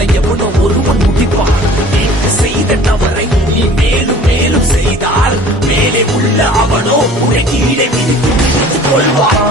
உன்னை எவனோ ஒருவன் முடிப்பான். நேற்று செய்த தவறை நீ மேலும் மேலும் செய்தால் மேலே உள்ள அவனோ உன்னை கீழே மிதித்து கொள்வான்.